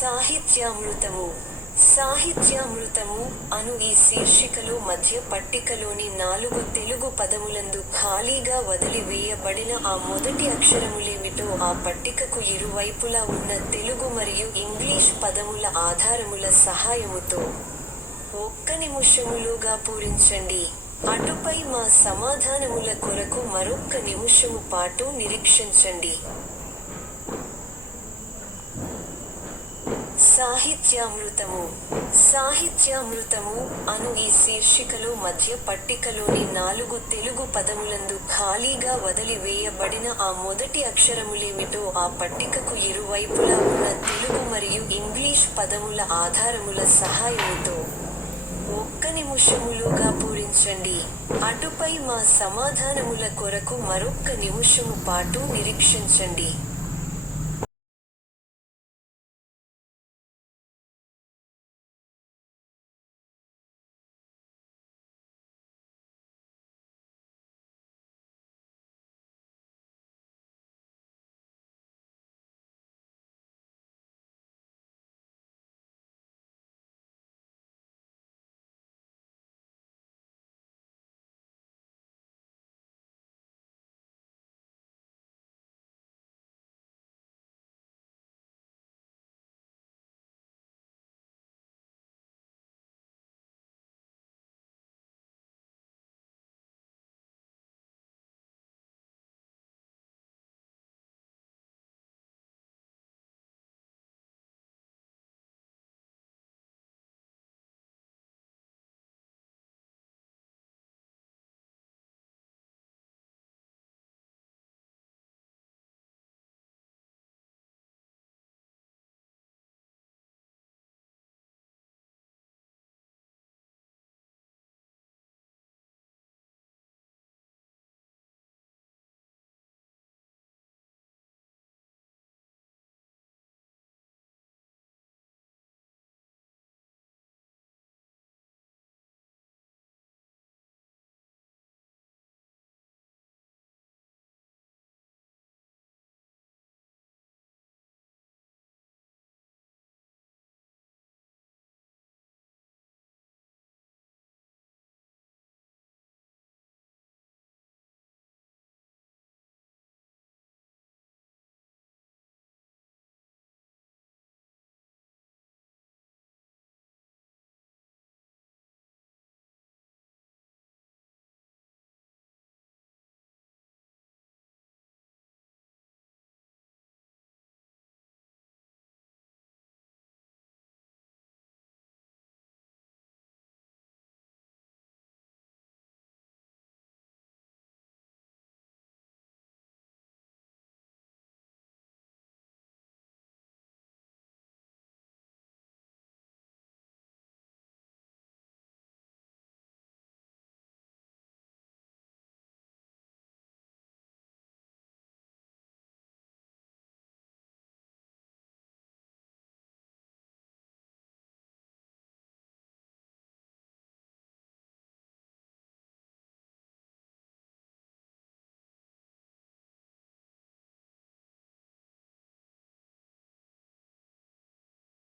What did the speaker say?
సాహిత్యామృతము. సాహిత్యామృతము అను ఈ శీర్షికలో మధ్య పట్టికలోని 4 తెలుగు పదములందు ఖాళీగా వదిలివేయబడిన ఆ మొదటి అక్షరములేమిటో ఆ పట్టికకు ఇరువైపులా ఉన్న తెలుగు మరియు ఇంగ్లీష్ పదముల ఆధారముల సహాయముతో 1 నిముషములోగా పూరించండి. అటుపై మా సమాధానముల కొరకు మరొక్క నిముషము పాటు నిరీక్షించండి. సాహిత్యామృతము. సాహిత్యామృతము అను ఈ శీర్షికలో మధ్య పట్టికలోని 4 తెలుగు పదములందు ఖాళీగా వదిలివేయబడిన ఆ మొదటి అక్షరములేమిటో ఆ పట్టికకు ఇరువైపులా ఉన్న తెలుగు మరియు ఇంగ్లీష్ పదముల ఆధారముల సహాయముతో 1 నిముషములోగా పూరించండి. అటుపై మా సమాధానముల కొరకు మరొక్క నిముషము పాటు నిరీక్షించండి.